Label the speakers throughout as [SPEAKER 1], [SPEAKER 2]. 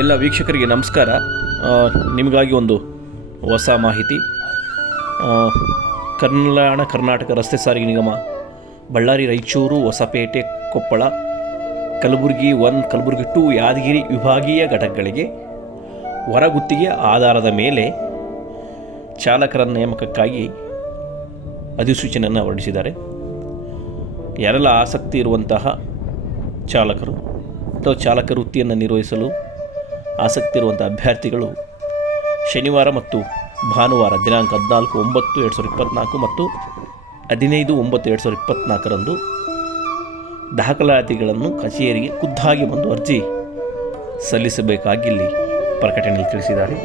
[SPEAKER 1] ಎಲ್ಲ ವೀಕ್ಷಕರಿಗೆ ನಮಸ್ಕಾರ. ನಿಮಗಾಗಿ ಒಂದು ಹೊಸ ಮಾಹಿತಿ. ಕಲ್ಯಾಣ ಕರ್ನಾಟಕ ರಸ್ತೆ ಸಾರಿಗೆ ನಿಗಮ, ಬಳ್ಳಾರಿ, ರಾಯಚೂರು, ಹೊಸಪೇಟೆ, ಕೊಪ್ಪಳ, ಕಲಬುರಗಿ ಒನ್, ಕಲಬುರಗಿ ಟು, ಯಾದಗಿರಿ ವಿಭಾಗೀಯ ಘಟಕಗಳಿಗೆ ಹೊರಗುತ್ತಿಗೆ ಆಧಾರದ ಮೇಲೆ ಚಾಲಕರ ನೇಮಕಕ್ಕಾಗಿ ಅಧಿಸೂಚನೆಯನ್ನು ಹೊರಡಿಸಿದ್ದಾರೆ. ಯಾರೆಲ್ಲ ಆಸಕ್ತಿ ಇರುವಂತಹ ಚಾಲಕರು ಅಥವಾ ಚಾಲಕ ವೃತ್ತಿಯನ್ನು ನಿರ್ವಹಿಸಲು ಆಸಕ್ತಿ ಇರುವಂಥ ಅಭ್ಯರ್ಥಿಗಳು ಶನಿವಾರ ಮತ್ತು ಭಾನುವಾರ ದಿನಾಂಕ ಹದಿನಾಲ್ಕು, ಒಂಬತ್ತು, ಎರಡು ಸಾವಿರದ ಇಪ್ಪತ್ತ್ನಾಲ್ಕು ಮತ್ತು ಹದಿನೈದು, ಒಂಬತ್ತು, ಎರಡು ಸಾವಿರದ ಇಪ್ಪತ್ತ್ನಾಲ್ಕರಂದು ದಾಖಲಾತಿಗಳನ್ನು ಕಚೇರಿಗೆ ಖುದ್ದಾಗಿ ಬಂದು ಅರ್ಜಿ ಸಲ್ಲಿಸಬೇಕಾಗಿ ಇಲ್ಲಿ ಪ್ರಕಟಣೆಯಲ್ಲಿ ತಿಳಿಸಿದ್ದಾರೆ.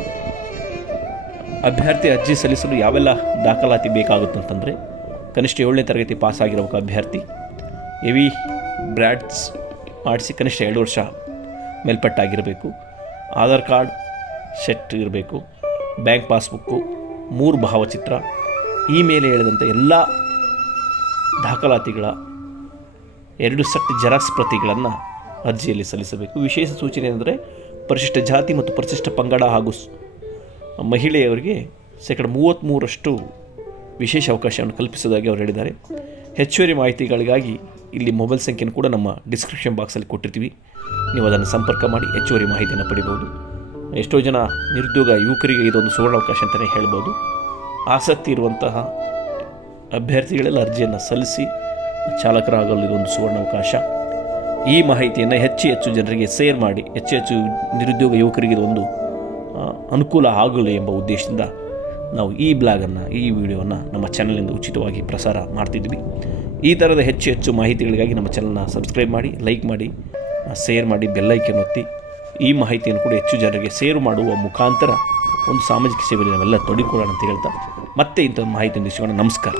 [SPEAKER 1] ಅಭ್ಯರ್ಥಿ ಅರ್ಜಿ ಸಲ್ಲಿಸಲು ಯಾವೆಲ್ಲ ದಾಖಲಾತಿ ಬೇಕಾಗುತ್ತಂತಂದರೆ ಕನಿಷ್ಠ ಏಳನೇ ತರಗತಿ ಪಾಸ್ ಅಭ್ಯರ್ಥಿ ಎವಿ ಬ್ರ್ಯಾಡ್ಸ್ ಮಾಡಿಸಿ ಕನಿಷ್ಠ ಎರಡು ವರ್ಷ ಮೇಲ್ಪಟ್ಟಾಗಿರಬೇಕು. ಆಧಾರ್ ಕಾರ್ಡ್ ಸೆಟ್ ಇರಬೇಕು, ಬ್ಯಾಂಕ್ ಪಾಸ್ಬುಕ್ಕು, ಮೂರು ಭಾವಚಿತ್ರ ಈ ಮೇಲೆ ಹೇಳಿದಂಥ ಎಲ್ಲ ದಾಖಲಾತಿಗಳ, ಎರಡು ಸೆಟ್ ಜೆರಾಕ್ಸ್ ಪ್ರತಿಗಳನ್ನು ಅರ್ಜಿಯಲ್ಲಿ ಸಲ್ಲಿಸಬೇಕು. ವಿಶೇಷ ಸೂಚನೆ ಅಂದರೆ ಪರಿಶಿಷ್ಟ ಜಾತಿ ಮತ್ತು ಪರಿಶಿಷ್ಟ ಪಂಗಡ ಹಾಗೂ ಮಹಿಳೆಯವರಿಗೆ ಶೇಕಡ ಮೂವತ್ತ್ಮೂರಷ್ಟು ವಿಶೇಷ ಅವಕಾಶವನ್ನು ಕಲ್ಪಿಸೋದಾಗಿ ಅವರು ಹೇಳಿದ್ದಾರೆ. ಹೆಚ್ಚುವರಿ ಮಾಹಿತಿಗಳಿಗಾಗಿ ಇಲ್ಲಿ ಮೊಬೈಲ್ ಸಂಖ್ಯೆಯನ್ನು ಕೂಡ ನಮ್ಮ ಡಿಸ್ಕ್ರಿಪ್ಷನ್ ಬಾಕ್ಸಲ್ಲಿ ಕೊಟ್ಟಿರ್ತೀವಿ. ನೀವು ಅದನ್ನು ಸಂಪರ್ಕ ಮಾಡಿ ಹೆಚ್ಚುವರಿ ಮಾಹಿತಿಯನ್ನು ಪಡಿಬೋದು. ಎಷ್ಟೋ ಜನ ನಿರುದ್ಯೋಗ ಯುವಕರಿಗೆ ಇದೊಂದು ಸುವರ್ಣಾವಕಾಶ ಅಂತಲೇ ಹೇಳ್ಬೋದು. ಆಸಕ್ತಿ ಇರುವಂತಹ ಅಭ್ಯರ್ಥಿಗಳೆಲ್ಲ ಅರ್ಜಿಯನ್ನು ಸಲ್ಲಿಸಿ ಚಾಲಕರಾಗಲು ಇದೊಂದು ಸುವರ್ಣಾವಕಾಶ. ಈ ಮಾಹಿತಿಯನ್ನು ಹೆಚ್ಚು ಹೆಚ್ಚು ಜನರಿಗೆ ಸೇರ್ ಮಾಡಿ, ಹೆಚ್ಚು ಹೆಚ್ಚು ನಿರುದ್ಯೋಗ ಯುವಕರಿಗೆ ಇದೊಂದು ಅನುಕೂಲ ಆಗಲಿ ಎಂಬ ಉದ್ದೇಶದಿಂದ ನಾವು ಈ ಬ್ಲಾಗನ್ನು, ಈ ವಿಡಿಯೋವನ್ನು ನಮ್ಮ ಚಾನಲಿಂದ ಉಚಿತವಾಗಿ ಪ್ರಸಾರ ಮಾಡ್ತಿದ್ವಿ ಈ ಥರದ ಹೆಚ್ಚು ಹೆಚ್ಚು ಮಾಹಿತಿಗಳಿಗಾಗಿ ನಮ್ಮ ಚಾನಲ್ನ ಸಬ್ಸ್ಕ್ರೈಬ್ ಮಾಡಿ, ಲೈಕ್ ಮಾಡಿ ಶೇರ್ ಮಾಡಿ ಬೆಲ್ಲೈಕನ್ ಒತ್ತಿ ಈ ಮಾಹಿತಿಯನ್ನು ಕೂಡ ಹೆಚ್ಚು ಜನರಿಗೆ ಸೇರು ಮಾಡುವ ಮುಖಾಂತರ ಒಂದು ಸಾಮಾಜಿಕ ಸೇವೆಯಲ್ಲಿ ನಾವೆಲ್ಲ ತೊಡಗಿಕೊಳ್ಳೋಣ ಅಂತ ಹೇಳ್ತಾ ಮತ್ತೆ ಇಂಥ ಮಾಹಿತಿಯನ್ನು ಸಿಗೋಣ ನಮಸ್ಕಾರ.